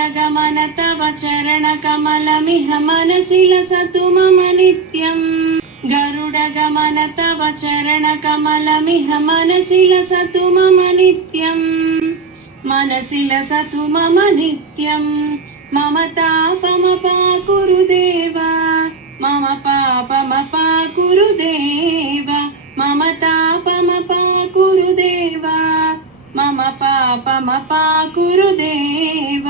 गरुडगमन तव चरणकमलमिह मनसि लसतु मम नित्यम् गरुडगमन तव चरणकमलमिह मनसि लसतु मम नित्यम् मनसि लसतु मम नित्यम् मम तापमपाकुरु देव मम पापमपाकुरु देव मम तापमपाकुरु देव मम पापमपाकुरु देव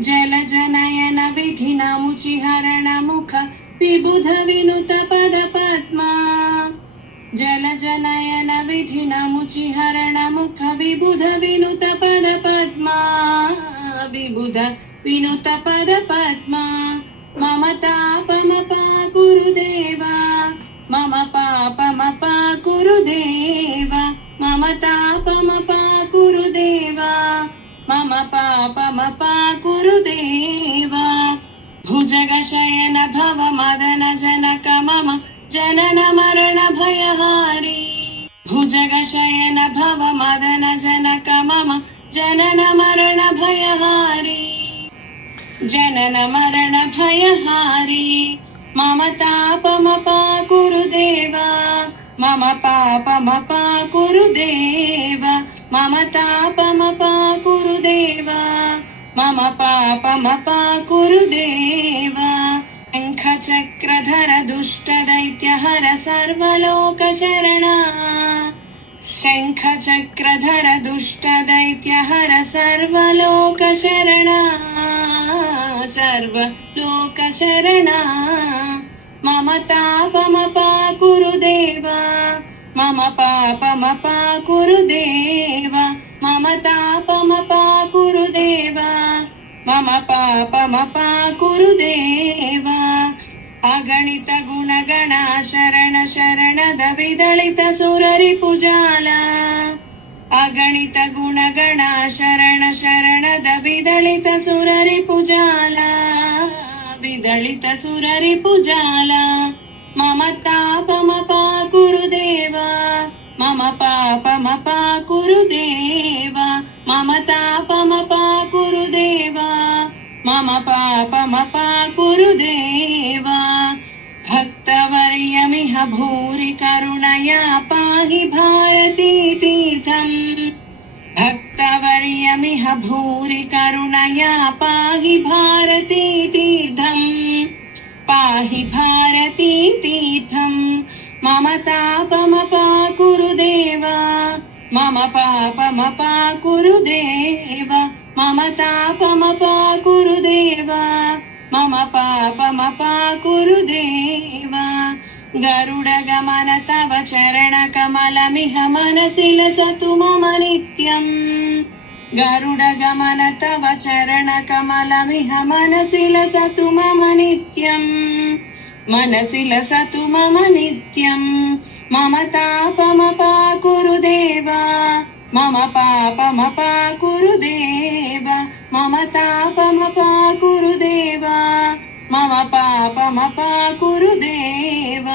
जलजनयन विधिनमुचिहरण मुख विबुध विनुत पद पद्मा जलजनयन विधिनमुचिहरण मुख विबुध विनुत पद पद्मा विबुध विनुत पद पद्मा मम तापमपाकुरु देव मम पापमपाकुरु देव मम तापमपाकुरु देव मम पापमपाकुरु देव भुजगशयन भव मदन जनक मम जनन मरण भयहारी भुजगशयन भव मदन जनक मम जनन मरण भयहारी जनन मरण भयहारी मम तापमपाकुरु देव मम पापमपाकुरु देव मम तापमपाकुरु देव मम पापमपाकुरु देव शङ्खचक्रधर दुष्टदैत्यहर सर्वलोकशरणा शङ्खचक्रधर दुष्टदैत्यहर सर्वलोकशरणा सर्वलोकशरणा मम तापमपाकुरु देव मम पापमपाकुरु देव मम तापमपाकुरु देव मम पापमपाकुरु देव अगणित गुणगण शरण शरणद विदलित सुररिपुजाल अगणित गुणगण शरण शरणद विदलित सुररिपुजाल विदलित सुररिपुजाल मम तापमपाकुरु देव मम पापमपाकुरु देव मम तापमपाकुरु देव मम पापमपाकुरु देव भक्तवर्यमिह भूरि करुणया पाहि भारती तीर्थम् भक्तवर्यमिह भूरि करुणया पाहि भारती तीर्थम् पाहि भारती तीर्थम् मम तापमपाकुरु देव मम पापमपाकुरु देव मम तापमपाकुरु देव मम पापमपाकुरु देव गरुडगमन तव चरणकमलमिह मनसि लसतु मम नित्यम् गरुडगमन तव चरणकमलमिह मनसि लसतु मम नित्यम् मनसि लसतु मम नित्यम् मम तापमपाकुरु देव मम पापमपाकुरु देव मम तापमपाकुरु देव मम पापमपाकुरु देव।